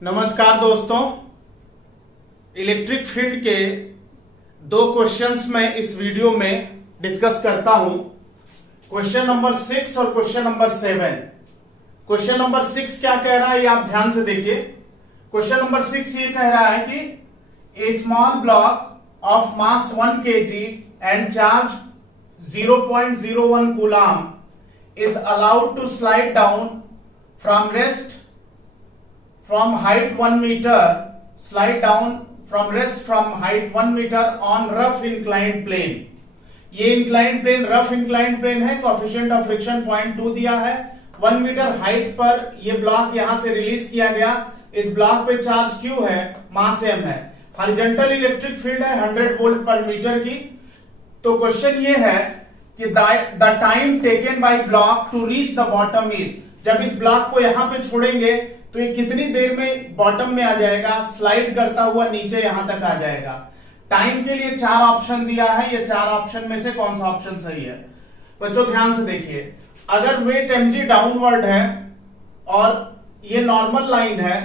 नमस्कार दोस्तों, electric field के दो क्वेश्चंस मैं इस वीडियो में डिस्कस करता हूं। क्वेश्चन नंबर 6 और क्वेश्चन नंबर 7। क्वेश्चन नंबर 6 क्या कह रहा है ये आप ध्यान से देखिए। क्वेश्चन नंबर 6 ये कह रहा है कि a small block of mass 1 kg and charge 0.01 coulomb is allowed to slide down from height 1 meter, slide down from rest from height 1 meter on rough inclined plane। ये inclined plane rough inclined plane है, coefficient of friction 0.2 दिया है। 1 metre height पर ये block यहां से release किया गया। इस ब्लॉक पे चार्ज Q है, मास M है, हॉरिजॉन्टल इलेक्ट्रिक फील्ड है 100 वोल्ट पर मीटर की। तो क्वेश्चन ये है कि the time taken by block to reach the bottom is, जब इस ब्लॉक को यहां पे छोड़ेंगे तो ये कितनी देर में बॉटम में आ जाएगा, स्लाइड करता हुआ नीचे यहां तक आ जाएगा। टाइम के लिए 4 ऑप्शन दिया है, ये 4 ऑप्शन में से कौन सा ऑप्शन सही है बच्चों ध्यान से देखिए। अगर वेट mg डाउनवर्ड है और ये नॉर्मल लाइन है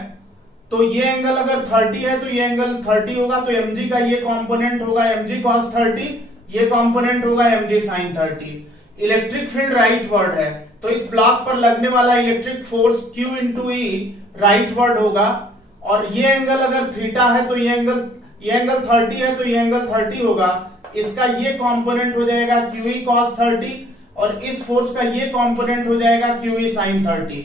तो ये एंगल अगर 30 है तो ये एंगल 30 होगा, तो mg का ये कंपोनेंट होगा mg cos 30, ये कंपोनेंट होगा mg sin 30। Electric field right word है तो इस ब्लॉक पर लगने वाला इलेक्ट्रिक फोर्स Q इंटू ई राइट वर्ड होगा। और ये एंगल अगर थीटा है तो ये एंगल 30 है तो ये एंगल 30 होगा। इसका ये कंपोनेंट हो जाएगा QE cos 30 और इस फोर्स का ये कंपोनेंट हो जाएगा QE sin 30।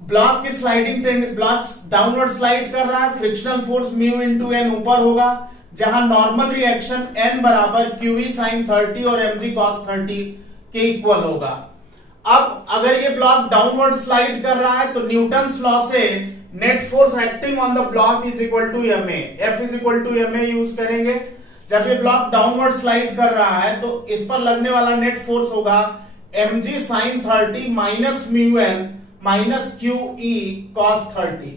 ब्लॉक की स्लाइडिंग ब्लॉक डाउनवर्ड स्लाइड कर रहा है, frictional force mu into N ऊपर होगा, जहां नॉर्मल रिएक्शन n बराबर QE sin 30 और mg cos 30 के इक्वल होगा। अब अगर ये ब्लॉक डाउनवर्ड स्लाइड कर रहा है तो न्यूटन्स लॉ से net force acting on the block is equal to ma, F is equal to ma use करेंगे। जब ये ब्लॉक डाउनवर्ड स्लाइड कर रहा है तो इस पर लगने वाला नेट फोर्स होगा mg sin 30 minus mu N minus QE cos 30।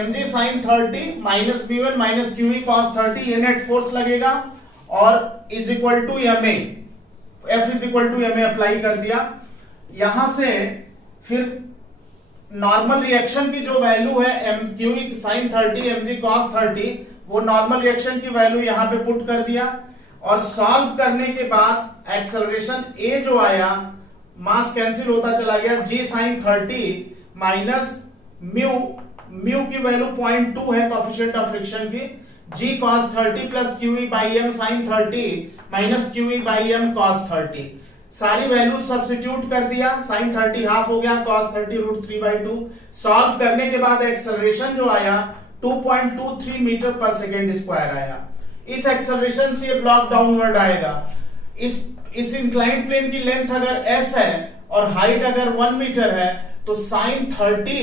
mg sin 30 minus mu N minus QE cos 30 ये नेट फोर्स लगेगा और is equal to ma, F is equal to ma apply कर दिया। यहां से फिर नॉर्मल रिएक्शन की जो वैल्यू है QE sin 30 mg cos 30 वो नॉर्मल रिएक्शन की वैल्यू यहां पे पुट कर दिया और सॉल्व करने के बाद एक्सेलरेशन a जो आया मास कैंसिल होता चला गया, g sin 30 माइनस म्यू की वैल्यू 0.2 है कोएफिशिएंट ऑफ फ्रिक्शन की, g cos 30 plus QE by m sin 30 minus QE by m cos 30। सारी वैल्यू सब्स्टिट्यूट कर दिया, sin 30 हाफ हो गया, cos 30 √3/2। सॉल्व करने के बाद एक्सेलरेशन जो आया 2.23 मीटर पर सेकेंड स्क्वायर आया। इस एक्सेलरेशन से ये ब्लॉक डाउनवर्ड आएगा। इस इंक्लाइंड प्लेन की लेंथ अगर s है और हाइट अगर 1 मीटर है तो sin 30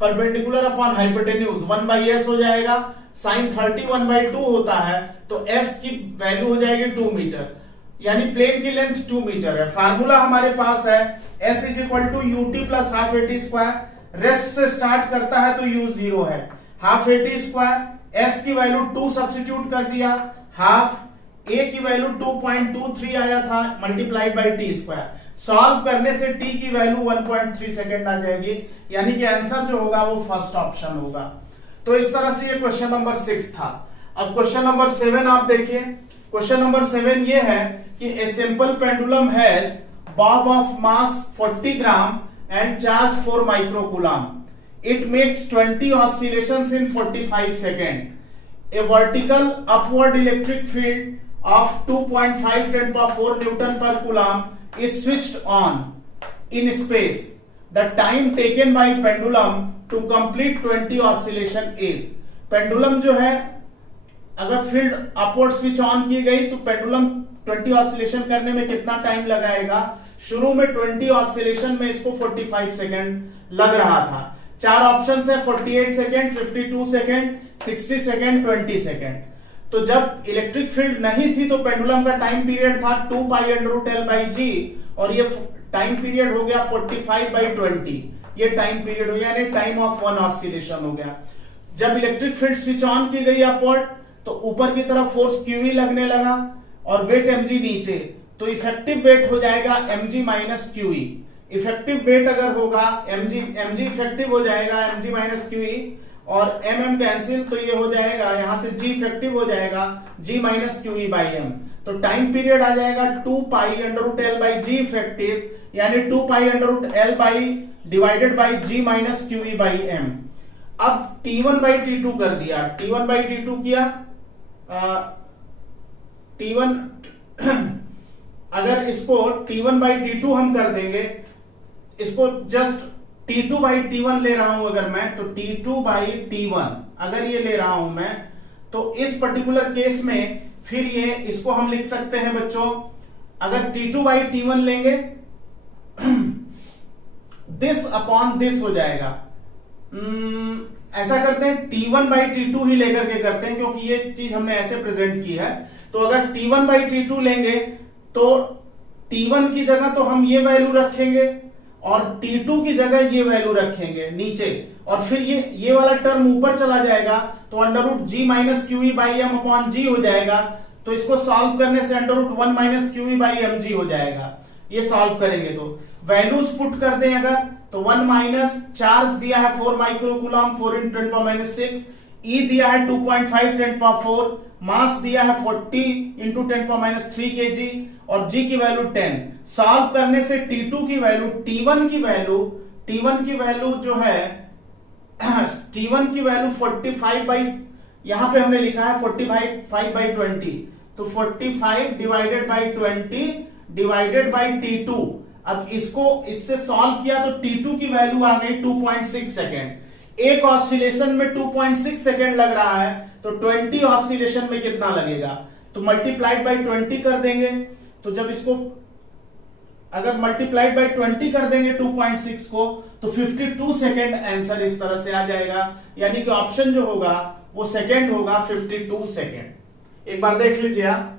perpendicular upon hypotenuse 1/s हो जाएगा। sin 30 1/2 होता है तो s की वैल्यू हो जाएगी 2 मीटर, यानी प्लेन की लेंथ 2 मीटर है। फार्मूला हमारे पास है s is equal to ut plus half at square. Rest से स्टार्ट करता है तो u 0 है, हाफ at स्क्वायर, s की वैल्यू 2 सब्स्टिट्यूट कर दिया, हाफ a की वैल्यू 2.23 आया था multiplied by t square. Solve करने से t की वैल्यू 1.3 सेकेंड आ जाएगी, यानी कि आंसर जो होगा वो फर्स्ट ऑप्शन होगा। तो इस तरह से ये क्वेश्चन नंबर 6 था। अब क्वेश्चन नंबर 7 आप देखिए। क्वेश्चन नंबर 7 ये है कि a simple pendulum has Bob of mass 40 gram and charge 4 microcoulomb. It makes 20 oscillations in 45 second. A vertical upward electric field of 2.5 10 power 4 Newton per coulomb is switched on in space. The time taken by pendulum to complete 20 oscillation is। Pendulum जो है अगर field upward switch on की गई तो pendulum 20 oscillation करने में कितना time लगाएगा। शुरू में 20 ऑसिलेशन में इसको 45 सेकेंड लग रहा था। 4 ऑप्शंस है 48 सेकेंड, 52 सेकेंड, 60 सेकेंड, 20 सेकेंड। तो जब इलेक्ट्रिक फील्ड नहीं थी तो पेंडुलम का टाइम पीरियड था 2π√L/g और ये टाइम पीरियड हो गया 45/20। ये टाइम पीरियड हो गया, यानी टाइम ऑफ 1 ऑसिलेशन हो गया। जब इलेक्ट्रिक फील्ड स्विच ऑन की गई अपवर्ड तो ऊपर की तरफ फोर्स QE लगने लगा और वेट mg नीचे, तो इफेक्टिव वेट हो जाएगा mg minus QE। Effective weight अगर होगा mg इफेक्टिव हो जाएगा mg माइनस QE और mm कैंसिल, तो ये हो जाएगा यहां से g इफेक्टिव हो जाएगा g minus QE by m। तो टाइम पीरियड आ जाएगा 2 pi under root L by G effective, यानी 2 pi under root L by divided by G minus QE by m। अब T1 बाई T2 कर दिया, T1 by T2 किया, T1 अगर इसको T1 बाई T2 हम कर देंगे, इसको जस्ट T2 बाई T1 ले रहा हूं अगर मैं, तो T2 बाई T1 अगर ये ले रहा हूं मैं, तो इस पर्टिकुलर केस में फिर ये इसको हम लिख सकते हैं बच्चों, अगर T2 बाई T1 लेंगे दिस अपॉन दिस हो जाएगा। ऐसा करते हैं T1 बाई T2 ही लेकर के करते हैं, क्योंकि ये चीज हमने ऐसे प्रेजेंट की है। तो अगर T1 बाई T2 लेंगे तो T1 की जगह तो हम ये वैल्यू रखेंगे और T2 की जगह ये वैल्यू रखेंगे नीचे, और फिर ये वाला टर्म ऊपर चला जाएगा, तो under root g minus q by m upon g हो जाएगा। तो इसको सॉल्व करने से under root 1 minus q by m g हो जाएगा। ये सॉल्व करेंगे तो वैल्यूज पुट कर दें अगर, तो 1 माइनस चार्ज दिया है 4 माइक्रोकूलम 4 × 10⁻⁶, ई दिया है 2.5 10⁻⁴, मास दिया है 40 × 10⁻³ kg और जी की वैल्यू 10। सॉल्व करने से T2 की वैल्यू T1 की वैल्यू जो है T1 की वैल्यू 45 बाई, यहां पे हमने लिखा है 45 बाई 20, तो 45 divided by 20 divided by T2। अब इसको इससे सॉल्व किया तो T2 की वैल्यू आ गई 2.6 सेकेंड। एक ऑसिलेशन में 2.6 सेकेंड लग रहा है, तो 20 ऑसिलेशन में कितना लगेगा, तो मल्टीप्लाइड बाई 20 कर देंगे। तो जब इसको अगर मल्टीप्लाइड बाई 20 कर देंगे 2.6 को, तो 52 सेकेंड आंसर इस तरह से आ जाएगा, यानी कि ऑप्शन जो होगा वो सेकेंड होगा 52 सेकेंड। एक बार देख लीजिए आप।